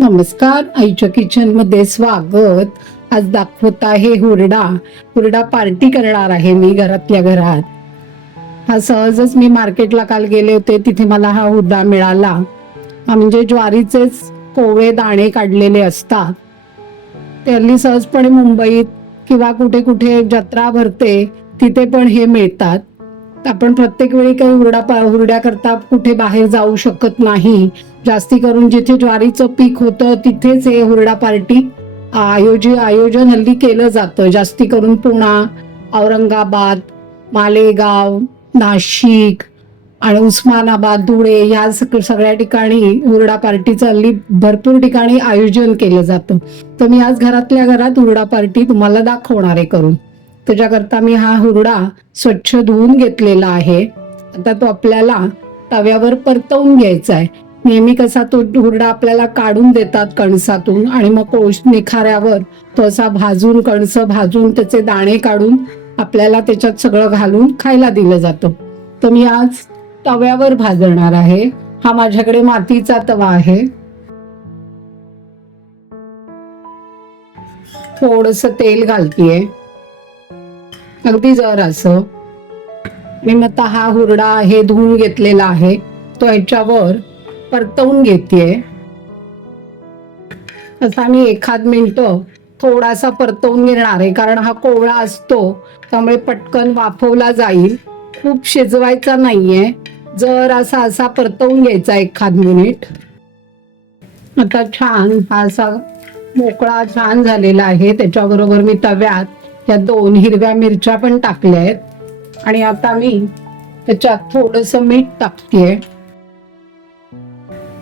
नमस्कार, आईच्या किचन मध्ये स्वागत. आज दाखवत आहे हुरडा पार्टी करणार आहे मी घरातल्या घरात. हा सहजच मी मार्केटला काल गेले होते, तिथे मला हा हुरडा मिळाला. हा म्हणजे ज्वारीचेच कोवळे दाणे काढलेले असतात. ते हल्ली सहजपणे मुंबईत किंवा कुठे कुठे जत्रा भरते तिथे पण हे मिळतात. आपण प्रत्येक वेळी काही हुरड्या करता कुठे बाहेर जाऊ शकत नाही. जास्ती करून जिथे ज्वारीचं पीक होतं तिथेच हे हुरडा पार्टी आयोजन हल्ली केलं जातं. जास्ती करून पुणा, औरंगाबाद, मालेगाव, नाशिक आणि उस्मानाबाद, धुळे या सगळ्या ठिकाणी हुरडा पार्टीचं हल्ली भरपूर ठिकाणी आयोजन केलं जातं. तर मी आज घरातल्या घरात हुरडा पार्टी तुम्हाला दाखवणार आहे करून. त्याच्याकरता मी हा हुरडा स्वच्छ धुवून घेतलेला आहे. आता तो आपल्याला तव्यावर परतवून घ्यायचा आहे. नेहमी कसा तो हुरडा आपल्याला काढून देतात कणसातून आणि मग निखाऱ्यावर तो असा कणस भाजून त्याचे दाणे काढून आपल्याला त्याच्यात सगळं घालून खायला दिलं जातं. तर मी आज तव्यावर भाजणार आहे. हा माझ्याकडे मातीचा तवा आहे. थोडस तेल घालतीये, अगदी जरासं. मी मग हा हुरडा हे धुवून घेतलेला आहे तो ह्याच्यावर परतवून घेतेय. असा मी 1 मिनिट थोडासा परतवून घेणार आहे, कारण हा कोवळा असतो त्यामुळे पटकन वाफवला जाईल. खूप शिजवायचा नाहीये, जर असा परतवून घ्यायचा 1 मिनिट. आता छान हा असा मोकळा छान झालेला आहे. त्याच्याबरोबर मी तव्यात या 2 हिरव्या मिरच्या पण टाकल्या आहेत आणि आता मी त्याच्यात थोडस मीठ टाकतेय.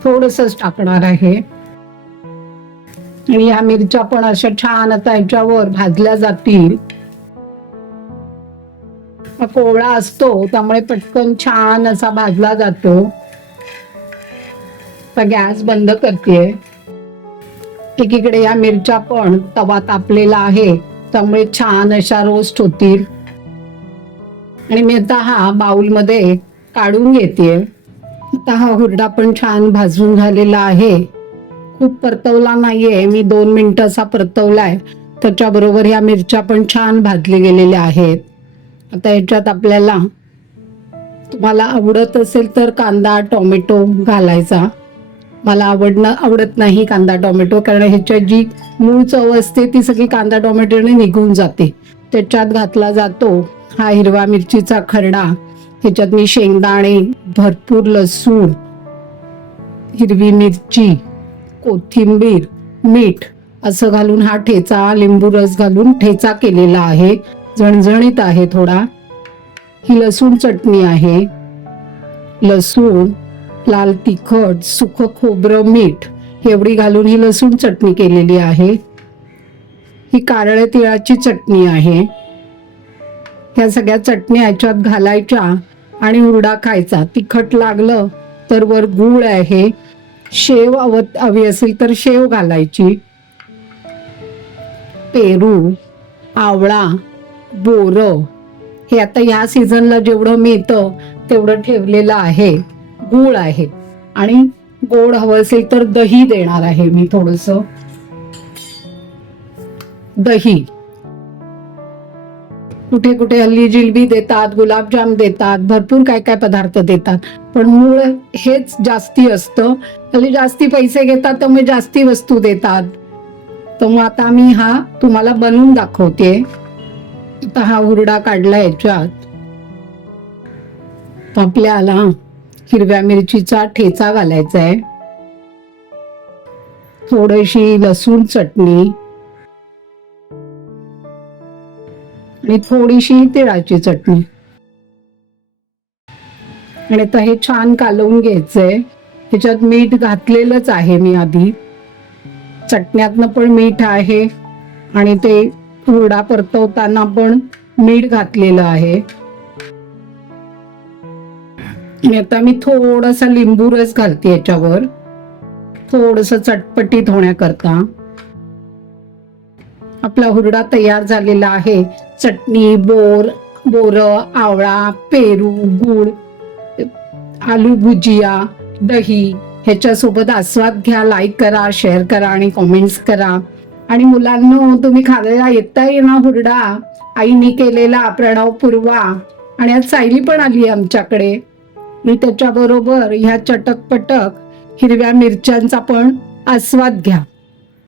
थोडसच टाकणार आहे आणि या मिरच्या पण अशा छान आता ह्याच्यावर भाजल्या जातील. कोवळा असतो त्यामुळे पटकन छान असा भाजला जातो. आता गॅस बंद करतेय. एकीकडे या मिरच्या पण तवा तापलेला आहे त्यामुळे छान अशा रोस्ट होतील. आणि मी आता हा बाउल मध्ये काढून घेतेय. आता हा हुरडा पण छान भाजून झालेला आहे. खूप परतवला नाहीये मी, 2 मिनिटं असा परतवलाय. त्याच्याबरोबर या मिरच्या पण छान भाजले गेलेल्या आहेत. आता याच्यात आपल्याला तुम्हाला आवडत असेल तर कांदा टोमॅटो घालायचा. मला आवडत नाही कांदा टोमॅटो, कारण ह्याच्यात जी मूळ चव असते ती सगळी कांदा टोमॅटोने निघून जाते. त्याच्यात घातला जातो हा हिरवा मिरचीचा खरडा. ह्याच्यात मी शेंगदाणे, भरपूर लसूण, हिरवी मिरची, कोथिंबीर, मीठ असं घालून हा ठेचा, लिंबू रस घालून ठेचा केलेला आहे. झणझणीत आहे थोडा. ही लसूण चटणी आहे. लसूण, लाल तिखट, सुकं खोबरं, मीठ एवढी घालून ही लसूण चटणी केलेली आहे. ही कारळ्या तिळाची चटणी आहे. ह्या सगळ्या चटण्या ह्याच्यात घालायच्या आणि हुरडा खायचा. तिखट लागलं तर वर गूळ आहे. शेव हवी असेल तर शेव घालायची. पेरू, आवळा, बोरं हे आता या सीझनला जेवढं मिळतं तेवढं ठेवलेलं आहे. गूळ आहे आणि गोड हवं असेल तर दही देणार आहे मी. थोडस दही. कुठे कुठे हल्ली जिलबी देतात, गुलाबजाम देतात, भरपूर काय काय पदार्थ देतात, पण मूळ हेच जास्ती असतं. हल्ली जास्ती पैसे घेतात त्यामुळे जास्ती वस्तू देतात. तर मग आता मी हा तुम्हाला बनवून दाखवते. आता हा हुरडा काढला याच्यात. आपल्याला हिरव्या मिरचीचा ठेचा घालायचा आहे. थोडीशी लसूण चटणी आणि थोडीशी तिळाची चटणी. आणि आता हे छान कालवून घ्यायचंय. ह्याच्यात मीठ घातलेलंच आहे मी आधी. चटण्यातनं पण मीठ आहे आणि ते हुरडा परतवताना पण मीठ घातलेलं आहे. आता मी थोडासा लिंबू रस घालते याच्यावर, थोडस चटपटीत होण्याकरता. आपला हुरडा तयार झालेला आहे. चटणी, बोरं, आवळा, पेरू, गूळ, आलू भुजिया, दही ह्याच्यासोबत आस्वाद घ्या, लाईक करा, शेअर करा आणि कॉमेंट्स करा. आणि मुलांनो, तुम्ही खायला येताय ना हुरडा, आईने केलेला प्रणव पूर्वा. आणि आज सायली पण आली आमच्याकडे. आणि त्याच्याबरोबर ह्या चटकपटक हिरव्या मिरच्यांचा पण आस्वाद घ्या.